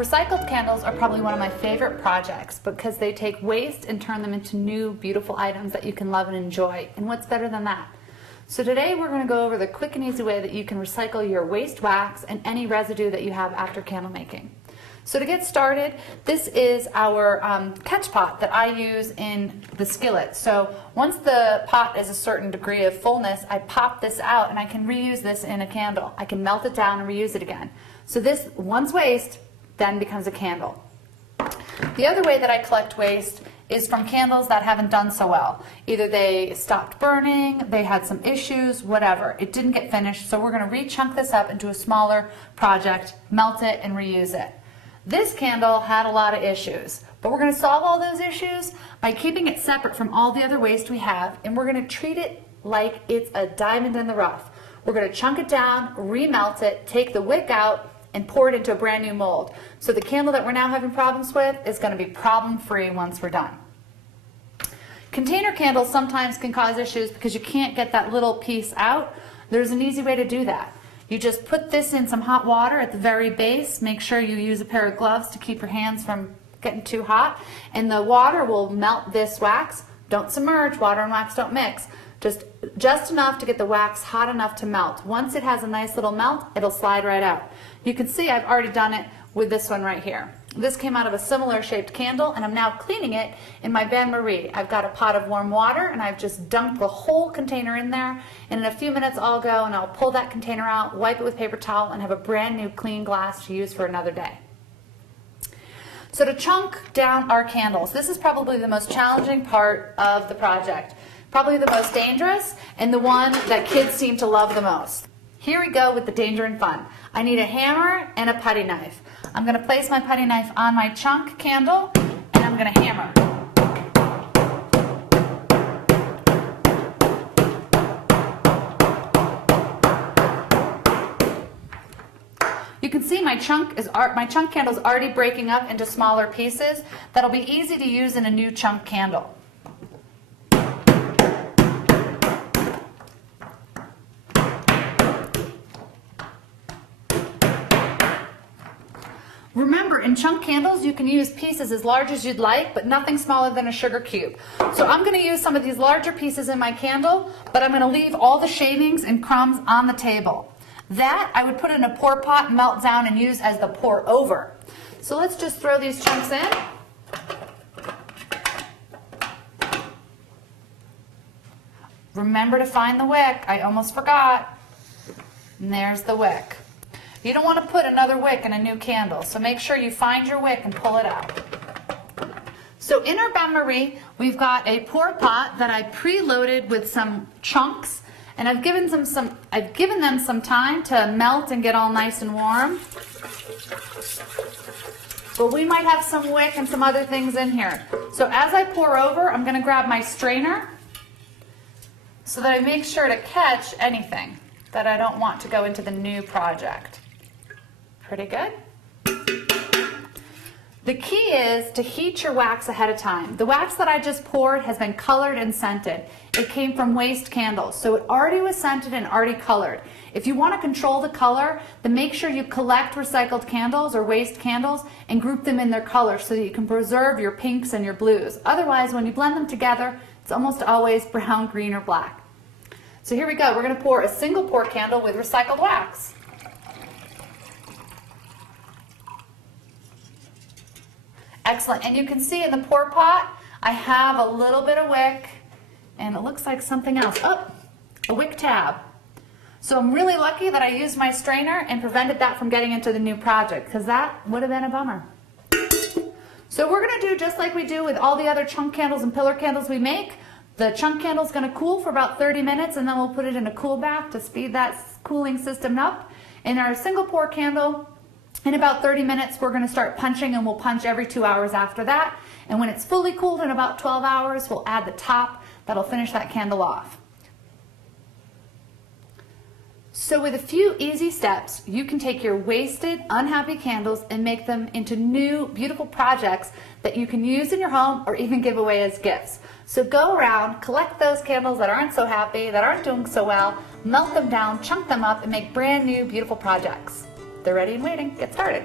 Recycled candles are probably one of my favorite projects because they take waste and turn them into new, beautiful items that you can love and enjoy. And what's better than that? So today we're going to go over the quick and easy way that you can recycle your waste wax and any residue that you have after candle making. So to get started, this is our Catchpot that I use in the skillet. So once the pot is a certain degree of fullness, I pop this out and I can reuse this in a candle. I can melt it down and reuse it again. So this, once waste, then becomes a candle. The other way that I collect waste is from candles that haven't done so well. Either they stopped burning, they had some issues, whatever. It didn't get finished, so we're going to re-chunk this up into a smaller project, melt it, and reuse it. This candle had a lot of issues, but we're going to solve all those issues by keeping it separate from all the other waste we have, and we're going to treat it like it's a diamond in the rough. We're going to chunk it down, remelt it, take the wick out, and pour it into a brand new mold. So the candle that we're now having problems with is going to be problem-free once we're done. Container candles sometimes can cause issues because you can't get that little piece out. There's an easy way to do that. You just put this in some hot water at the very base. Make sure you use a pair of gloves to keep your hands from getting too hot. And the water will melt this wax. Don't submerge, water and wax don't mix. Just enough to get the wax hot enough to melt. Once it has a nice little melt, it'll slide right out. You can see I've already done it with this one right here. This came out of a similar shaped candle, and I'm now cleaning it in my bain-marie. I've got a pot of warm water and I've just dumped the whole container in there, and in a few minutes I'll go and I'll pull that container out, wipe it with paper towel, and have a brand new clean glass to use for another day. So to chunk down our candles, this is probably the most challenging part of the project. Probably the most dangerous and the one that kids seem to love the most. Here we go with the danger and fun. I need a hammer and a putty knife. I'm going to place my putty knife on my chunk candle and I'm going to hammer. You can see my chunk candle is already breaking up into smaller pieces. That'll be easy to use in a new chunk candle. Remember, in chunk candles, you can use pieces as large as you'd like, but nothing smaller than a sugar cube. So I'm going to use some of these larger pieces in my candle, but I'm going to leave all the shavings and crumbs on the table. That I would put in a pour pot, melt down, and use as the pour over. So let's just throw these chunks in. Remember to find the wick. I almost forgot. And there's the wick. You don't want to put another wick in a new candle, so make sure you find your wick and pull it out. So in our bain-marie, we've got a pour pot that I preloaded with some chunks, and I've given them some time to melt and get all nice and warm. But we might have some wick and some other things in here. So as I pour over, I'm going to grab my strainer so that I make sure to catch anything that I don't want to go into the new project. Pretty good. The key is to heat your wax ahead of time. The wax that I just poured has been colored and scented. It came from waste candles, so it already was scented and already colored. If you want to control the color, then make sure you collect recycled candles or waste candles and group them in their color so that you can preserve your pinks and your blues. Otherwise, when you blend them together, it's almost always brown, green, or black. So here we go. We're going to pour a single pour candle with recycled wax. Excellent. And you can see in the pour pot, I have a little bit of wick, and it looks like something else. Oh, a wick tab. So I'm really lucky that I used my strainer and prevented that from getting into the new project, because that would have been a bummer. So we're going to do just like we do with all the other chunk candles and pillar candles we make. The chunk candle is going to cool for about 30 minutes, and then we'll put it in a cool bath to speed that cooling system up. In our single pour candle, in about 30 minutes, we're going to start punching, and we'll punch every 2 hours after that. And when it's fully cooled in about 12 hours, we'll add the top. That'll finish that candle off. So with a few easy steps, you can take your wasted, unhappy candles and make them into new, beautiful projects that you can use in your home or even give away as gifts. So go around, collect those candles that aren't so happy, that aren't doing so well, melt them down, chunk them up, and make brand new, beautiful projects. They're ready and waiting. Get started.